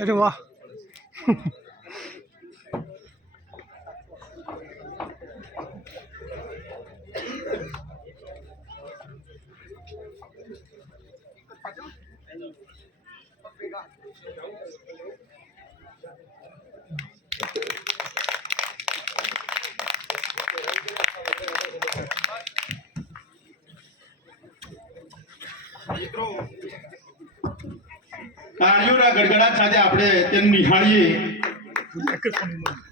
अरे वाह तालियों गड़गड़ाहट साथे આપણે તેનું નિહાળીએ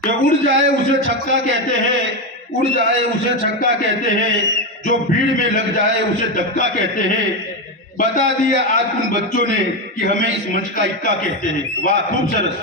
कि उड़ जाए उसे छक्का कहते हैं, उड़ जाए उसे छक्का कहते हैं, जो भीड़ में लग जाए उसे धक्का कहते हैं। बता दिया आज उन बच्चों ने कि हमें इस मंच का इक्का कहते हैं। वाह, खूब सरस।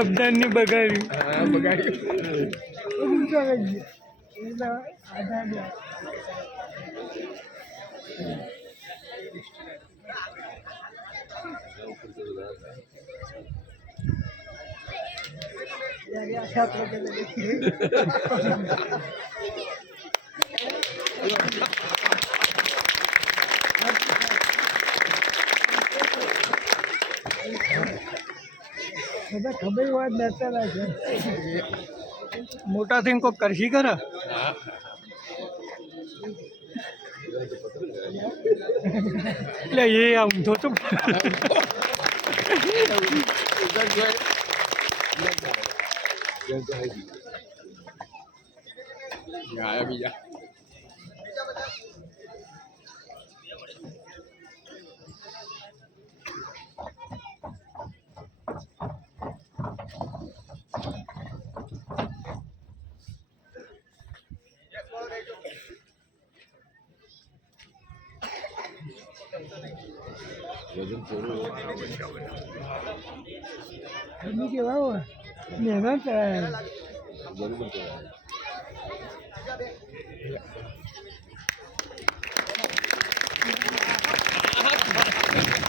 અબદાનની બગાડી ખબર વાત નતા છે મોટા થઈને કોઈ કરશી કરે એટલે એ આમ તો બીજા વજન થોડું કેવા હોય મહેનત બરોબર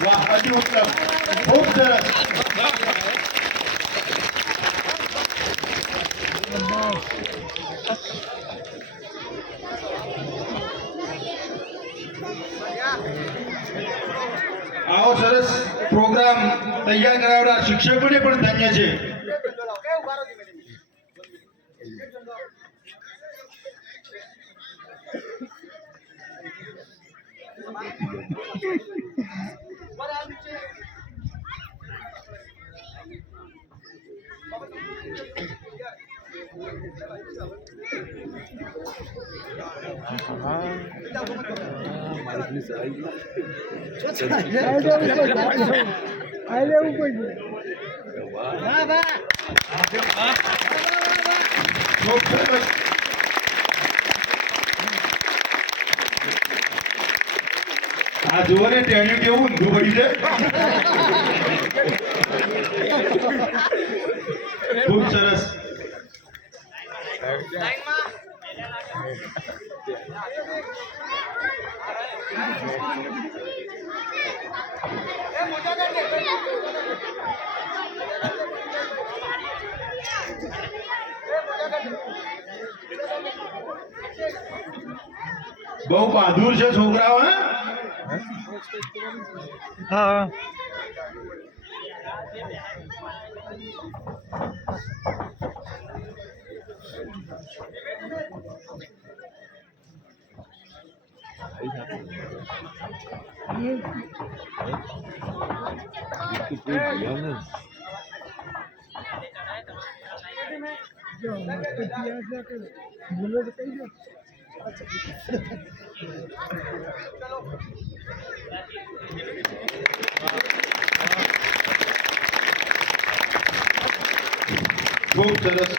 વાહ, અતિ ઉત્તમ, ખૂબ સરસ। આવો સરસ પ્રોગ્રામ તૈયાર કરાવનાર શિક્ષકોને પણ ધન્ય છે। આ જુઓ ને ટેણ્યું કેવું ઊંધું પડી છે। ખૂબ સરસ। બહુ બહાદુર છે છોકરાઓ। હા બોલો તો કઈ દો ચલો ખૂબ સરસ.